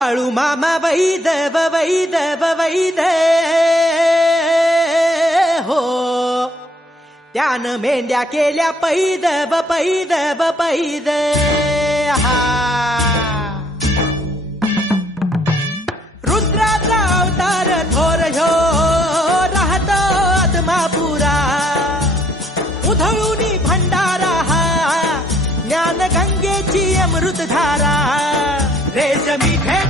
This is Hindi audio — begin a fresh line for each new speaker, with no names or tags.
ಆಳು ಮಾಮ ವೈದ ವೈದ ವೈದ हो। त्यानं मेंढ्या केल्या पैद ब पैद। ब पैद हा रुद्राचा अवतार थोर ह्यो, राहतात मापुरा उधळून भंडारा हा ज्ञान गंगेची अमृतधारा। रेशमी खेळ